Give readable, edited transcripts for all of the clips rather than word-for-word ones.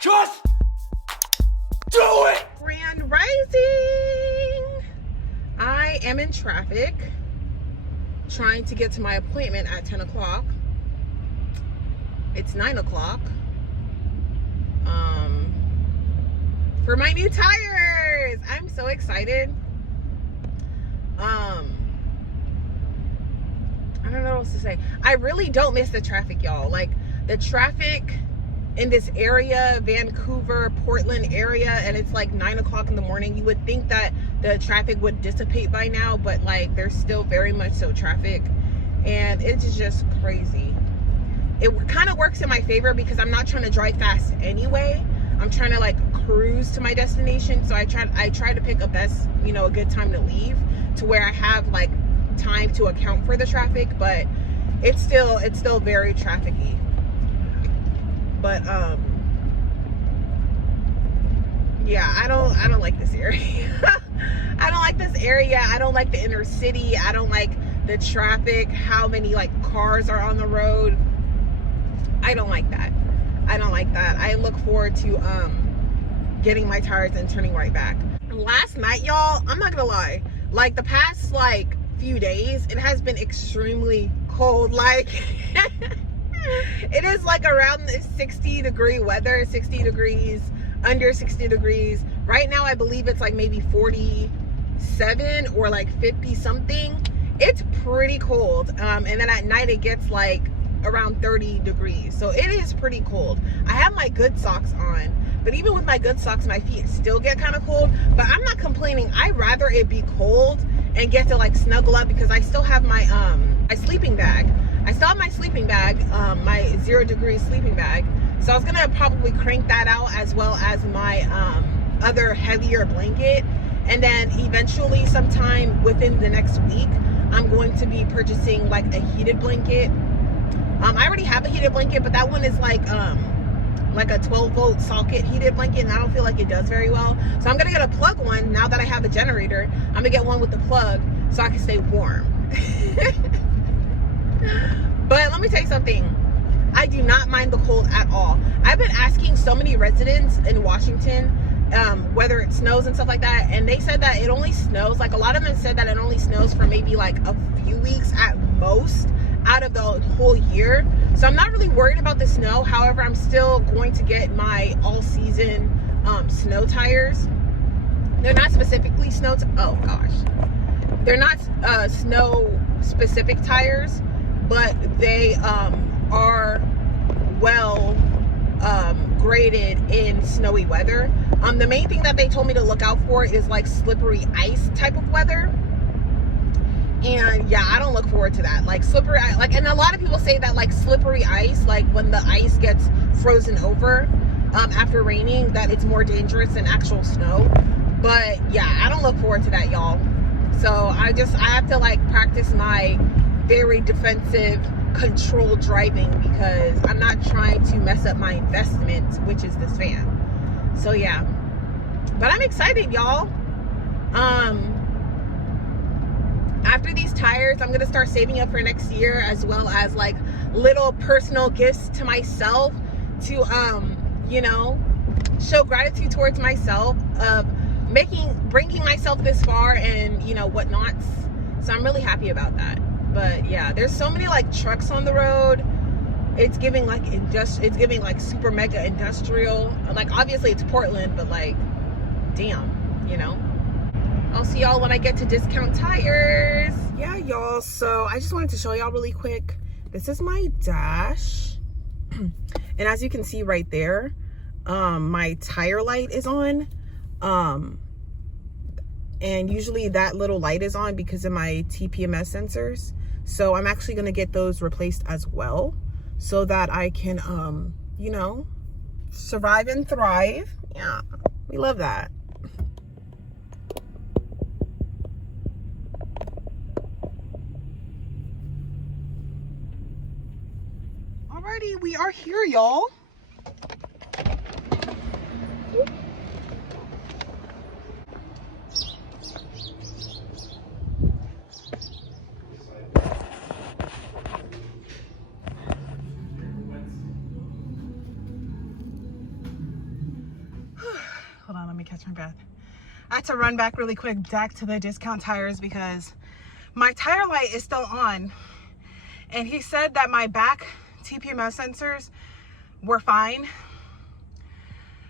Just do it! Grand Rising! I am in traffic trying to get to my appointment at 10 o'clock. It's 9 o'clock. For my new tires! I'm so excited. I don't know what else to say. I really don't miss the traffic, y'all. Like, the traffic in this area, Vancouver, Portland area, and it's like 9 o'clock in the morning. You would think that the traffic would dissipate by now, but like there's still very much so traffic, and it's just crazy. It kind of works in my favor because I'm not trying to drive fast anyway. I'm trying to like cruise to my destination, so I try to pick a good time to leave, to where I have like time to account for the traffic, but it's still very trafficy. But yeah, I don't like this area. I don't like this area. I don't like the inner city. I don't like the traffic, how many like cars are on the road. I don't like that. I look forward to getting my tires and turning right back. Last night, y'all, I'm not gonna lie, like the past like few days, it has been extremely cold. Like it is like around 60 degree weather, 60 degrees, under 60 degrees. Right now, I believe it's like maybe 47 or like 50 something. It's pretty cold. And then at night it gets like around 30 degrees. So it is pretty cold. I have my good socks on, but even with my good socks, my feet still get kind of cold, but I'm not complaining. I'd rather it be cold and get to like snuggle up, because I still have my sleeping bag. I still have my sleeping bag, my 0 degree sleeping bag. So I was gonna probably crank that out, as well as my other heavier blanket. And then eventually, sometime within the next week, I'm going to be purchasing like a heated blanket. I already have a heated blanket, but that one is like a 12-volt socket heated blanket, and I don't feel like it does very well. So I'm gonna get a plug one now that I have a generator. I'm gonna get one with the plug so I can stay warm. But let me tell you something. I do not mind the cold at all. I've been asking so many residents in Washington whether it snows and stuff like that, and they said that it only snows, like a lot of them said that it only snows for maybe like a few weeks at most out of the whole year. So I'm not really worried about the snow. However, I'm still going to get my all-season snow tires. They're not specifically they're not snow specific tires, but they are well graded in snowy weather. The main thing that they told me to look out for is like slippery ice type of weather. And yeah, I don't look forward to that. Like slippery ice, like, and a lot of people say that like slippery ice, like when the ice gets frozen over after raining, that it's more dangerous than actual snow. But yeah, I don't look forward to that, y'all. So I have to like practice my very defensive, controlled driving, because I'm not trying to mess up my investment, which is this van. So yeah, but I'm excited, y'all. After these tires, I'm gonna start saving up for next year, as well as like little personal gifts to myself to show gratitude towards myself of bringing myself this far, and whatnot. So I'm really happy about that. But yeah, there's so many like trucks on the road. It's giving like super mega industrial. Like obviously it's Portland, but like damn, I'll see y'all when I get to Discount Tires. Yeah, y'all, so I just wanted to show y'all really quick. This is my dash. And as you can see right there, my tire light is on. And usually that little light is on because of my TPMS sensors. So I'm actually gonna get those replaced as well, so that I can, survive and thrive. Yeah, we love that. Alrighty, we are here, y'all. hold on, let me catch my breath. I had to run back really quick back to the discount tires because my tire light is still on. And he said that my back TPMS sensors were fine.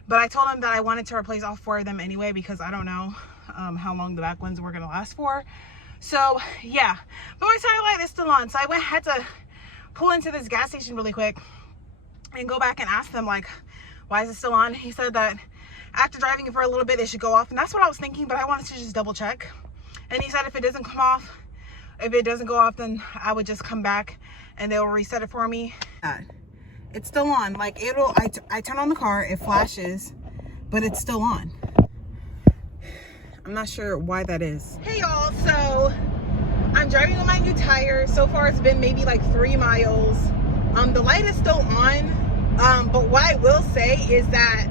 But I told him that I wanted to replace all 4 of them anyway because I don't know how long the back ones were gonna last for. So yeah, but my tire light is still on. So I had to pull into this gas station really quick and go back and ask them like, why is it still on? He said that after driving it for a little bit, it should go off. And that's what I was thinking, but I wanted to just double check. And he said if it doesn't come off, if it doesn't go off, then I would just come back and they'll reset it for me. It's still on. Like I turn on the car, it flashes, but it's still on. I'm not sure why that is. Hey y'all, so I'm driving on my new tires. So far it's been maybe like 3 miles. The light is still on, but what I will say is that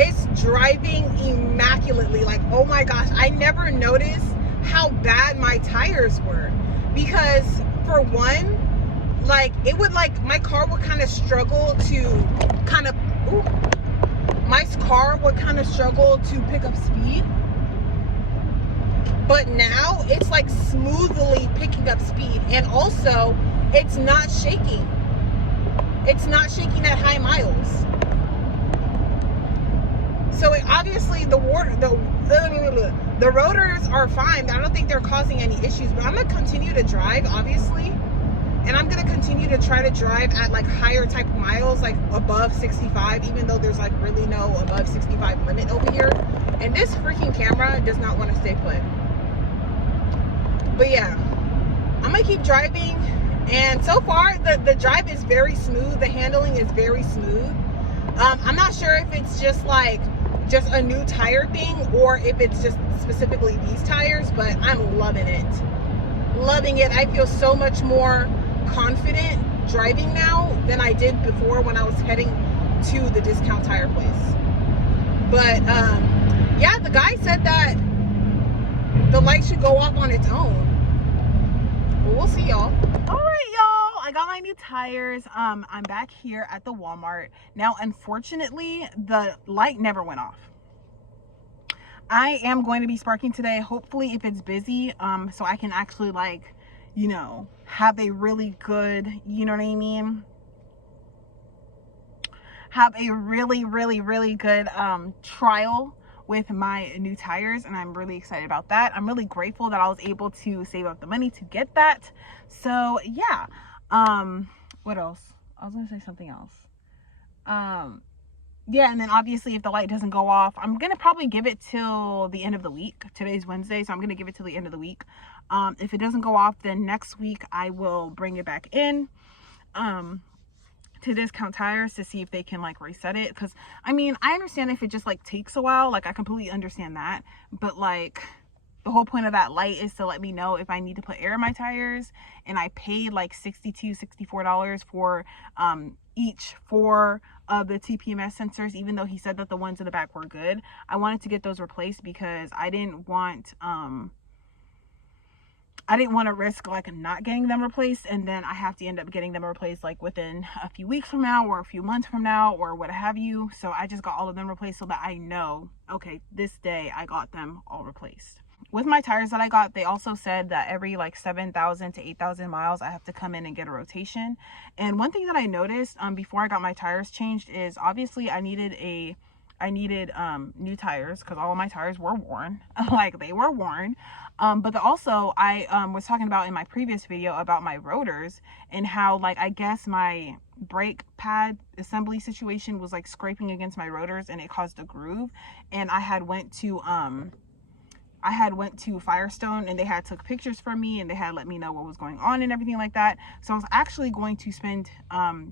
it's driving immaculately. Like, oh my gosh, I never noticed how bad my tires were, because for one, like it would, like my car would kind of struggle to pick up speed. But now it's like smoothly picking up speed, and also it's not shaking. It's not shaking at high miles. So obviously the rotors are fine. I don't think they're causing any issues, but I'm gonna continue to drive, obviously. And I'm gonna continue to try to drive at like higher type miles, like above 65, even though there's like really no above 65 limit over here. And this freaking camera does not want to stay put. But yeah, I'm gonna keep driving. And so far the drive is very smooth. The handling is very smooth. I'm not sure if it's just a new tire thing or if it's just specifically these tires, but I'm loving it. Loving it. I feel so much more confident driving now than I did before when I was heading to the discount tire place. But yeah, the guy said that the light should go off on its own. Well, we'll see, y'all. All right, y'all, I got my new tires. I'm back here at the Walmart now. Unfortunately, the light never went off. I am going to be sparking today, hopefully if it's busy, so I can actually, like, you know, have a really good, you know what I mean, have a really good trial with my new tires, and I'm really excited about that. I'm really grateful that I was able to save up the money to get that. So yeah, what else? I was gonna say something else. Yeah, and then obviously if the light doesn't go off, I'm gonna probably give it till the end of the week. Today's Wednesday, so I'm gonna give it till the end of the week. If it doesn't go off, then next week I will bring it back in to discount tires to see if they can like reset it. Because I mean, I understand if it just like takes a while, like I completely understand that, but like the whole point of that light is to let me know if I need to put air in my tires. And I paid like $64 for each 4 of the TPMS sensors, even though he said that the ones in the back were good. I wanted to get those replaced because I didn't want to risk like not getting them replaced, and then I have to end up getting them replaced like within a few weeks from now or a few months from now or what have you. So I just got all of them replaced so that I know, okay, this day I got them all replaced. With my tires that I got, they also said that every like 7,000 to 8,000 miles I have to come in and get a rotation. And one thing that I noticed before I got my tires changed is obviously I needed new tires because all of my tires were worn. Like they were worn. But also I was talking about in my previous video about my rotors and how like I guess my brake pad assembly situation was like scraping against my rotors and it caused a groove. And I had went to Firestone and they had took pictures for me and they had let me know what was going on and everything like that. So I was actually going to spend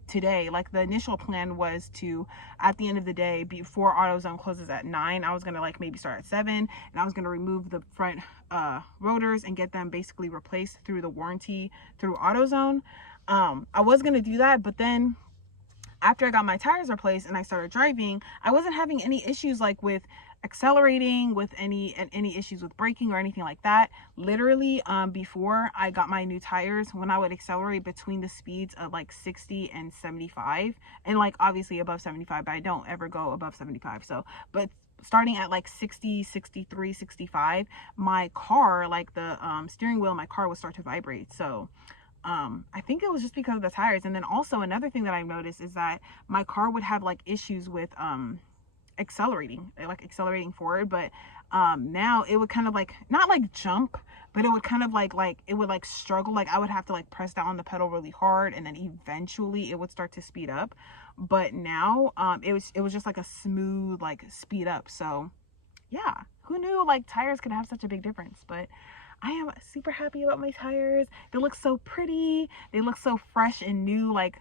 today, like the initial plan was to, at the end of the day, before AutoZone closes at 9, I was gonna like maybe start at 7 and I was gonna remove the front rotors and get them basically replaced through the warranty through AutoZone. I was gonna do that, but then after I got my tires replaced and I started driving, I wasn't having any issues like with accelerating, with any issues with braking or anything like that. Literally, before I got my new tires, when I would accelerate between the speeds of like 60 and 75, and like obviously above 75, but I don't ever go above 75. So, but starting at like 60, 63, 65, my car, like the steering wheel, my car would start to vibrate. So I think it was just because of the tires. And then also another thing that I noticed is that my car would have like issues with accelerating forward, but now it would kind of like, not like jump, but it would kind of like it would like struggle. Like I would have to like press down on the pedal really hard, and then eventually it would start to speed up. But now it was just like a smooth like speed up. So yeah, who knew like tires could have such a big difference? But I am super happy about my tires. They look so pretty. They look so fresh and new. Like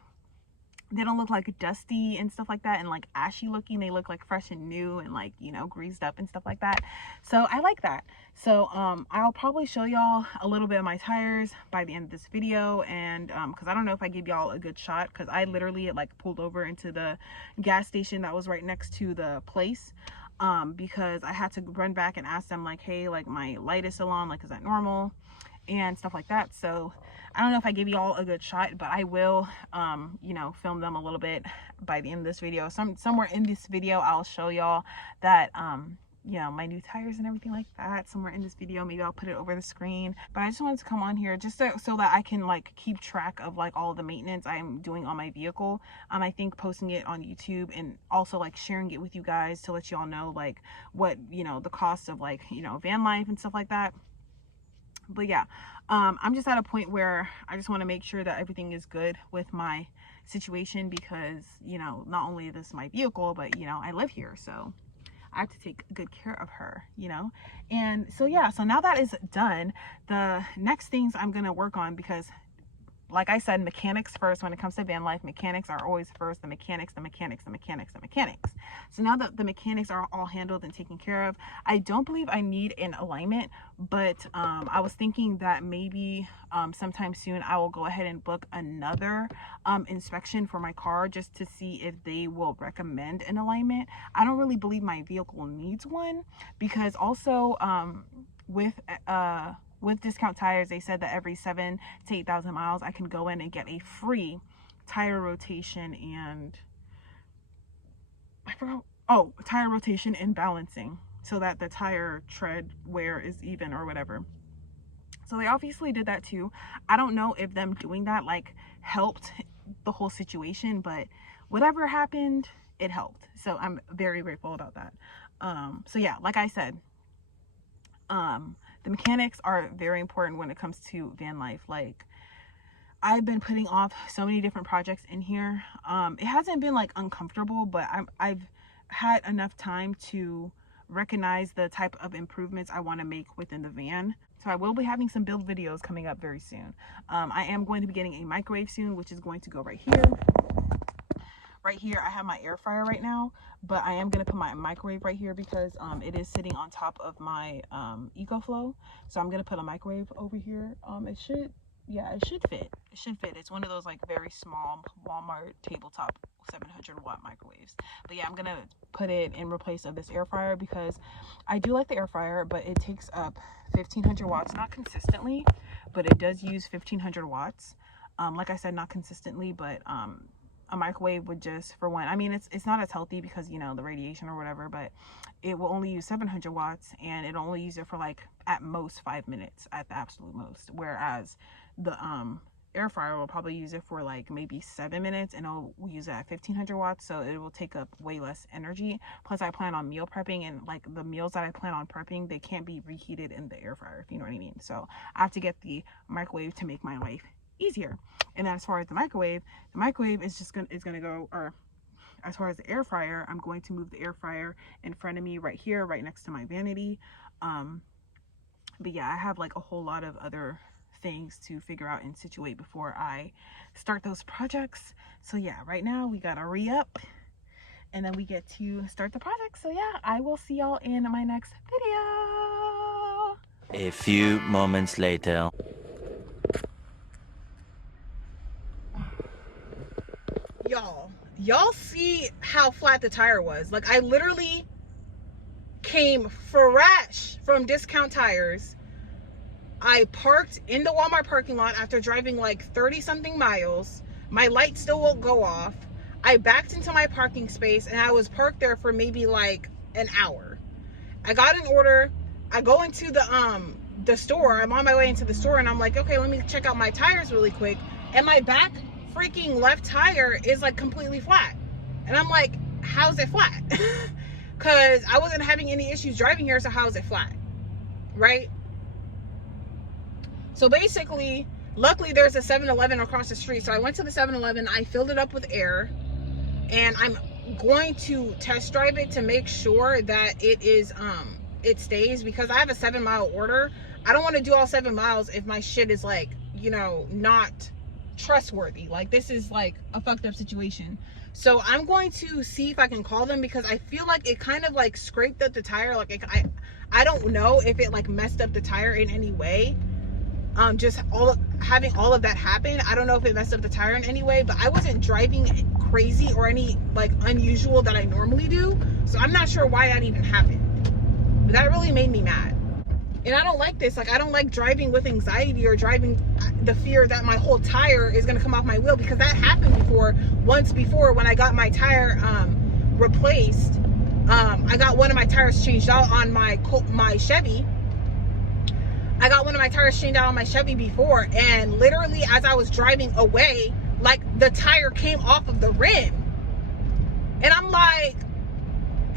they don't look like dusty and stuff like that and like ashy looking. They look like fresh and new and like, you know, greased up and stuff like that. So I like that. So I'll probably show y'all a little bit of my tires by the end of this video. And because I don't know if I give y'all a good shot, because I literally like pulled over into the gas station that was right next to the place, because I had to run back and ask them like, hey, like my light is still on, like is that normal and stuff like that. So I don't know if I give you all a good shot, but I will you know, film them a little bit by the end of this video. Somewhere in this video I'll show y'all that you know, my new tires and everything like that. Somewhere in this video, maybe I'll put it over the screen. But I just wanted to come on here just so that I can like keep track of like all the maintenance I'm doing on my vehicle. I think posting it on YouTube and also like sharing it with you guys to let y'all know like what, you know, the cost of like, you know, van life and stuff like that. But yeah, I'm just at a point where I just want to make sure that everything is good with my situation, because, you know, not only is this my vehicle, but, you know, I live here, so I have to take good care of her, you know. And so yeah, so now that is done, the next things I'm gonna work on, because like I said, mechanics first. When it comes to van life, mechanics are always first. The mechanics. So now that the mechanics are all handled and taken care of, I don't believe I need an alignment, but I was thinking that maybe sometime soon I will go ahead and book another inspection for my car, just to see if they will recommend an alignment. I don't really believe my vehicle needs one, because also with Discount Tires, they said that every 7,000 to 8,000 miles, I can go in and get a free tire rotation and tire rotation and balancing, so that the tire tread wear is even or whatever. So they obviously did that too. I don't know if them doing that like helped the whole situation, but whatever happened, it helped. So I'm very grateful about that. So yeah, like I said, the mechanics are very important when it comes to van life. Like I've been putting off so many different projects in here. It hasn't been like uncomfortable, but I've had enough time to recognize the type of improvements I want to make within the van. So I will be having some build videos coming up very soon. I am going to be getting a microwave soon, which is going to go right here. Right here, I have my air fryer right now, but I am going to put my microwave right here, because it is sitting on top of my EcoFlow. So I'm going to put a microwave over here. It should fit. It should fit. It's one of those like very small Walmart tabletop 700-watt microwaves. But yeah, I'm going to put it in replace of this air fryer, because I do like the air fryer, but it takes up 1,500 watts, not consistently, but it does use 1,500 watts. Like I said, not consistently, but a microwave would just, for one, I mean, it's not as healthy because, you know, the radiation or whatever, but it will only use 700 watts, and it'll only use it for like at most 5 minutes at the absolute most, whereas the air fryer will probably use it for like maybe 7 minutes, and it'll use it at 1,500 watts, so it will take up way less energy. Plus I plan on meal prepping, and like the meals that I plan on prepping, they can't be reheated in the air fryer, if you know what I mean. So I have to get the microwave to make my life easier. And then as far as the microwave is just gonna go, or as far as the air fryer, I'm going to move the air fryer in front of me right here, right next to my vanity. But yeah, I have like a whole lot of other things to figure out and situate before I start those projects. So yeah, right now we gotta re-up, and then we get to start the project. So yeah, I will see y'all in my next video. A few moments later. Y'all, y'all see how flat the tire was. Like, I literally came fresh from Discount Tires. I parked in the Walmart parking lot after driving like 30 something miles. My light still won't go off. I backed into my parking space and I was parked there for maybe like an hour. I got an order. I go into the store. I'm on my way into the store and I'm like, okay, let me check out my tires really quick. And my back freaking left tire is like completely flat. And I'm like, how's it flat? Because I wasn't having any issues driving here, so how is it flat? Right? So basically, luckily there's a 7-Eleven across the street. So I went to the 7-Eleven, I filled it up with air, and I'm going to test drive it to make sure that it stays, because I have a 7-mile order. I don't want to do all 7 miles if my shit is like, you know, not trustworthy. Like, this is like a fucked up situation. So I'm going to see if I can call them, because I feel like it kind of like scraped up the tire. Like, I don't know if it like messed up the tire in any way. Just having all of that happen, I don't know if it messed up the tire in any way, but I wasn't driving crazy or any like unusual that I normally do. So I'm not sure why that even happened. But that really made me mad. And I don't like this. Like, I don't like driving with anxiety or driving the fear that my whole tire is going to come off my wheel, because that happened once before when I got my tire replaced. I got one of my tires changed out on my Chevy. I got one of my tires changed out on my Chevy before, and literally as I was driving away, like, the tire came off of the rim. And I'm like,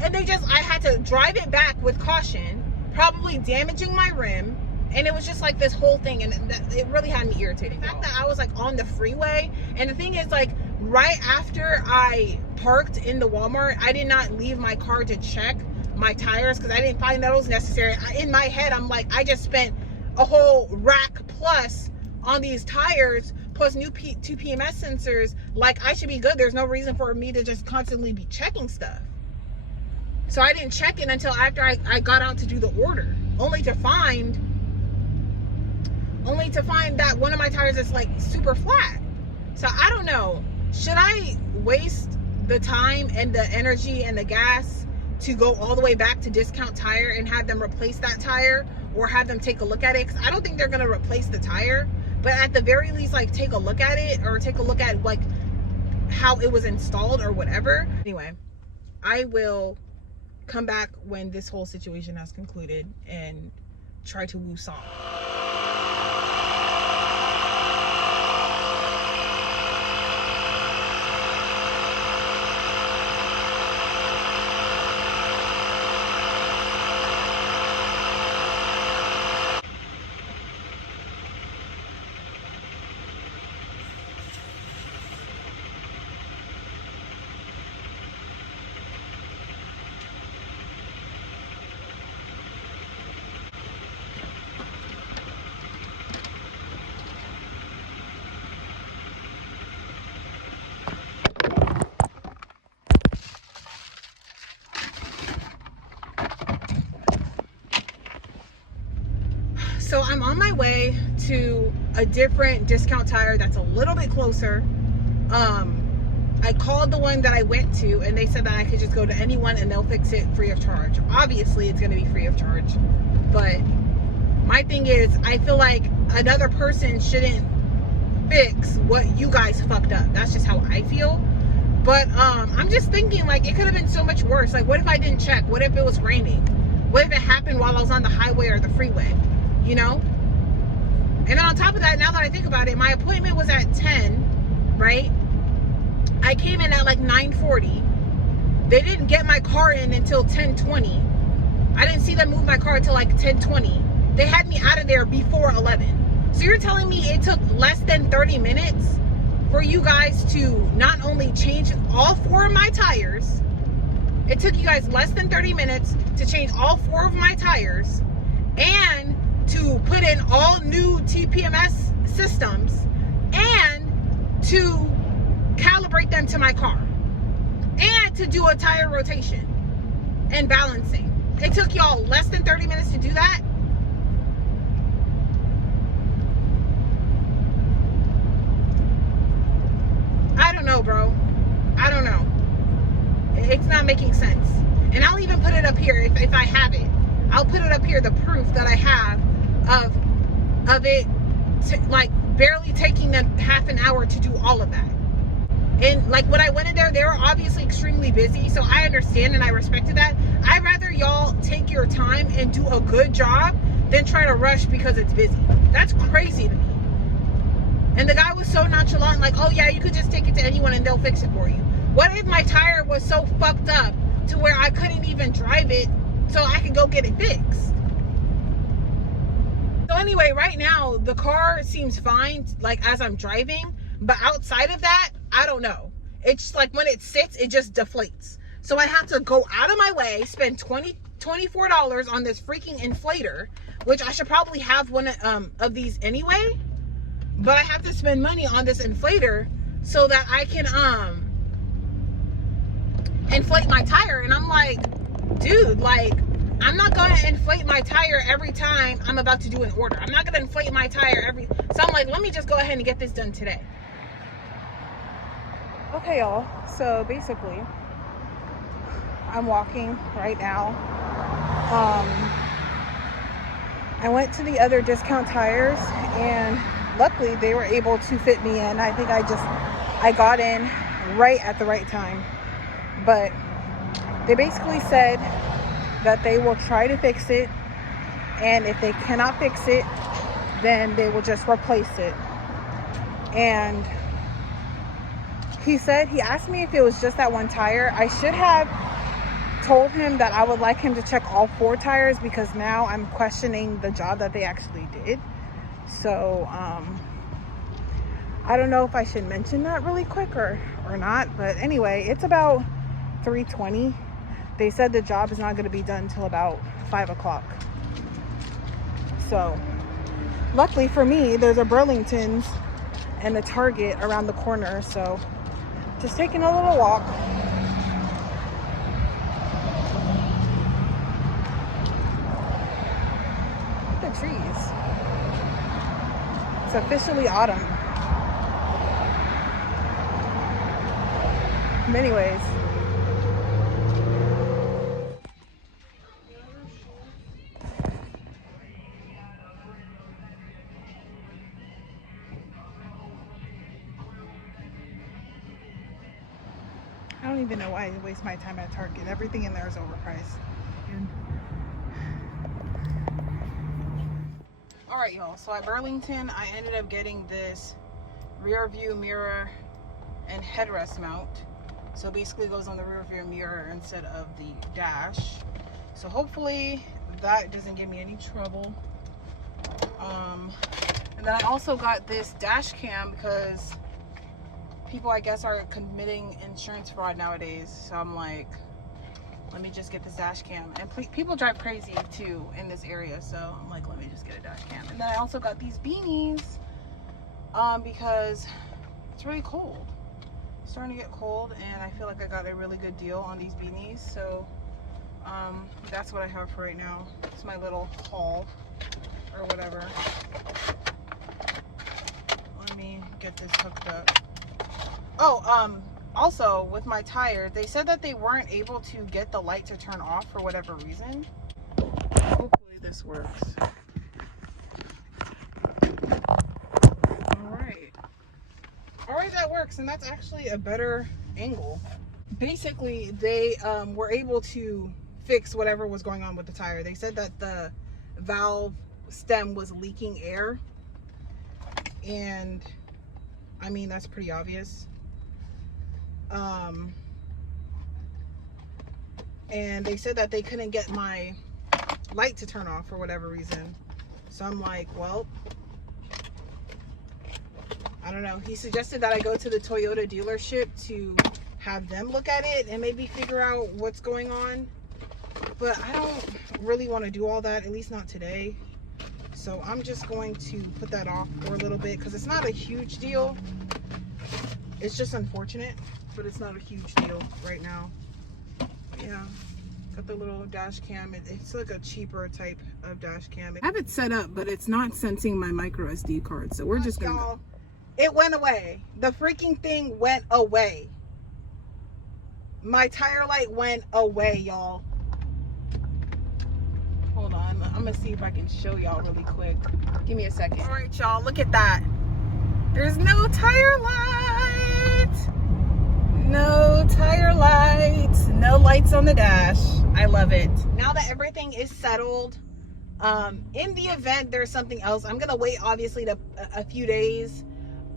and I had to drive it back with caution, probably damaging my rim. And it was just like this whole thing, and it really had me irritated. The fact that I was like on the freeway, and the thing is, like, right after I parked in the Walmart, I did not leave my car to check my tires because I didn't find that it was necessary. In my head, I'm like, I just spent a whole rack plus on these tires, plus two PMS sensors. Like, I should be good. There's no reason for me to just constantly be checking stuff. So I didn't check it until after I got out to do the order, only to find that one of my tires is like super flat. So I don't know, should I waste the time and the energy and the gas to go all the way back to Discount Tire and have them replace that tire, or have them take a look at it? Because I don't think they're going to replace the tire, but at the very least, like, take a look at it, or take a look at like how it was installed or whatever. Anyway, I will come back when this whole situation has concluded and try to woo Song. So I'm on my way to a different Discount Tire that's a little bit closer. I called the one that I went to, and they said that I could just go to anyone and they'll fix it free of charge. Obviously, it's going to be free of charge. But my thing is, I feel like another person shouldn't fix what you guys fucked up. That's just how I feel. But I'm just thinking, like, it could have been so much worse. Like, what if I didn't check? What if it was raining? What if it happened while I was on the highway or the freeway? You know? And then on top of that, now that I think about it, my appointment was at 10, right? I came in at like 9:40. They didn't get my car in until 10:20. I didn't see them move my car until like 10:20. They had me out of there before 11. So you're telling me it took less than 30 minutes for you guys to not only change all 4 of my tires, it took you guys less than 30 minutes to change all 4 of my tires, and to put in all new TPMS systems, and to calibrate them to my car, and to do a tire rotation and balancing. It took y'all less than 30 minutes to do that? I don't know, bro. I don't know. It's not making sense. And I'll even put it up here if I have it. I'll put it up here, the proof that I have of it like barely taking them half an hour to do all of that. And like when I went in there, they were obviously extremely busy, so I understand and I respected that. I'd rather y'all take your time and do a good job than try to rush because it's busy. That's crazy to me. And the guy was so nonchalant, like, oh yeah, you could just take it to anyone and they'll fix it for you. What if my tire was so fucked up to where I couldn't even drive it so I could go get it fixed? So anyway, right now the car seems fine, like as I'm driving, but outside of that, I don't know. It's like when it sits, it just deflates. So I have to go out of my way, spend $24 on this freaking inflator, which I should probably have one of these anyway. But I have to spend money on this inflator so that I can inflate my tire. And I'm like, dude, like, I'm not going to inflate my tire every time I'm about to do an order. I'm not going to inflate my tire so I'm like, let me just go ahead and get this done today. Okay, y'all. So basically, I'm walking right now. I went to the other discount tires and luckily they were able to fit me in. I think I got in right at the right time. But they basically said that they will try to fix it, and if they cannot fix it, then they will just replace it. And he asked me if it was just that one tire. I should have told him that I would like him to check all 4 tires, because now I'm questioning the job that they actually did. So I don't know if I should mention that really quick or not, but anyway, it's about 3:20. They said the job is not going to be done until about 5 o'clock. So luckily for me, there's a Burlington's and a Target around the corner, so just taking a little walk. Look at the trees. It's officially autumn. Anyways, I don't even know why I waste my time at Target. Everything in there is overpriced. Alright, y'all. So at Burlington, I ended up getting this rear view mirror and headrest mount. So basically it goes on the rear view mirror instead of the dash. So hopefully that doesn't give me any trouble. And then I also got this dash cam because people, I guess, are committing insurance fraud nowadays. So I'm like, let me just get this dash cam. And people drive crazy too in this area. So I'm like, let me just get a dash cam. And then I also got these beanies because it's really cold. It's starting to get cold and I feel like I got a really good deal on these beanies. So that's what I have for right now. It's my little haul or whatever. Let me get this hooked up. Oh, also with my tire, they said that they weren't able to get the light to turn off for whatever reason. Hopefully this works. Alright, that works, and that's actually a better angle. Basically, they were able to fix whatever was going on with the tire. They said that the valve stem was leaking air, and I mean, that's pretty obvious. And they said that they couldn't get my light to turn off for whatever reason. So I'm like, well, I don't know. He suggested that I go to the Toyota dealership to have them look at it and maybe figure out what's going on. But I don't really want to do all that, at least not today. So I'm just going to put that off for a little bit because it's not a huge deal. It's just unfortunate, but it's not a huge deal right now. Yeah, got the little dash cam. It's like a cheaper type of dash cam. I have it set up, but it's not sensing my micro SD card. So we're just gonna... Y'all, it went away. The freaking thing went away. my tire light went away, y'all. Hold on, I'm gonna see if I can show y'all really quick. Give me a second. All right, y'all, look at that. There's no tire light. No tire lights. No lights on the dash. I love it. Now that everything is settled, in the event there's something else, I'm gonna wait obviously a few days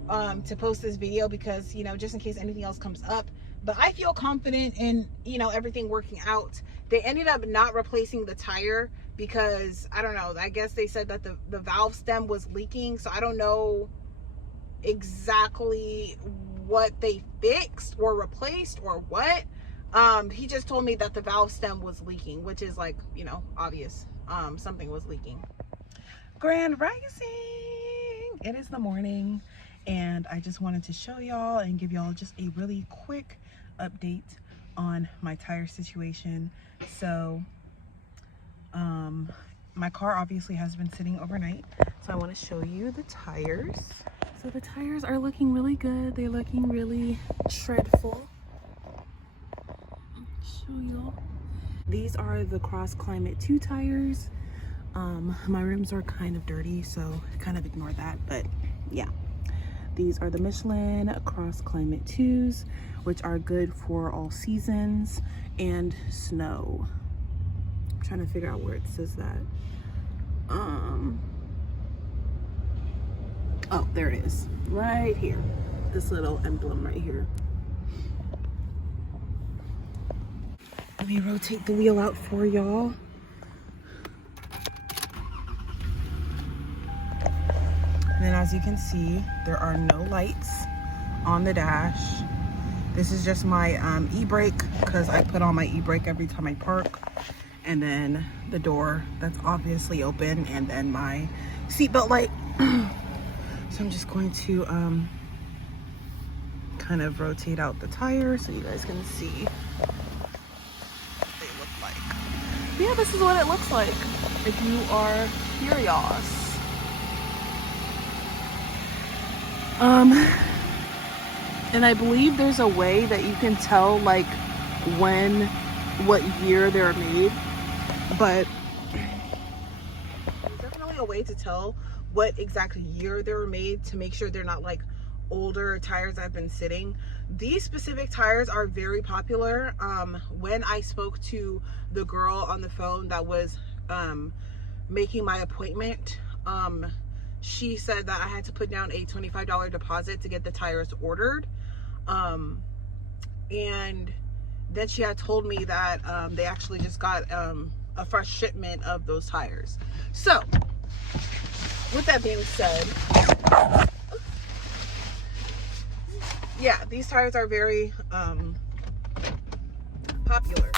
to post this video, because you know, just in case anything else comes up. But I feel confident in, you know, everything working out. They ended up not replacing the tire because, I don't know, I guess they said that the valve stem was leaking. So I don't know exactly what they fixed or replaced or what. He just told me that the valve stem was leaking, which is like, you know, obvious. Something was leaking. Grand Rising! It is the morning, and I just wanted to show y'all and give y'all just a really quick update on my tire situation. So my car obviously has been sitting overnight, so I want to show you the tires. So the tires are looking really good. They're looking really treadful. Show y'all. These are the Cross Climate 2 tires. My rims are kind of dirty, so kind of ignore that, but yeah. These are the Michelin Cross Climate 2s, which are good for all seasons and snow. I'm trying to figure out where it says that. Oh, there it is, right here. This little emblem right here. Let me rotate the wheel out for y'all. And then as you can see, there are no lights on the dash. This is just my e-brake, because I put on my e-brake every time I park. And then the door that's obviously open, and then my seatbelt light. So I'm just going to kind of rotate out the tire so you guys can see what they look like. Yeah, this is what it looks like if you are curious. And I believe there's a way that you can tell like what year they're made, but there's definitely a way to tell what exact year they were made to make sure they're not like older tires that have been sitting. These specific tires are very popular. When I spoke to the girl on the phone that was making my appointment, she said that I had to put down a $25 deposit to get the tires ordered. And then she had told me that they actually just got a fresh shipment of those tires. So with that being said, yeah, these tires are very popular.